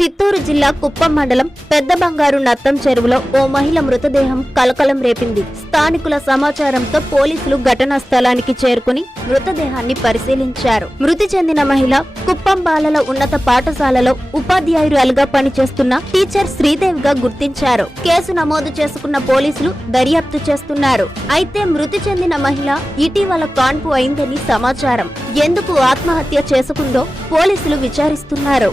చిత్తూరు జిల్లా కుప్పం మండలం పెద్ద బంగారు నత్తం చెరువులో ఓ మహిళ మృతదేహం కలకలం రేపింది. స్థానికుల సమాచారంతో పోలీసులు ఘటనా స్థలానికి చేరుకుని మృతదేహాన్ని పరిశీలించారు. మృతి చెందిన మహిళ కుప్పం బాలల ఉన్నత పాఠశాలలో ఉపాధ్యాయురాలుగా పనిచేస్తున్న టీచర్ శ్రీదేవిగా గుర్తించారు. కేసు నమోదు చేసుకున్న పోలీసులు దర్యాప్తు చేస్తున్నారు. అయితే మృతి చెందిన మహిళ ఇటీవల కాన్పు అయిందని సమాచారం. ఎందుకు ఆత్మహత్య చేసుకుందో పోలీసులు విచారిస్తున్నారు.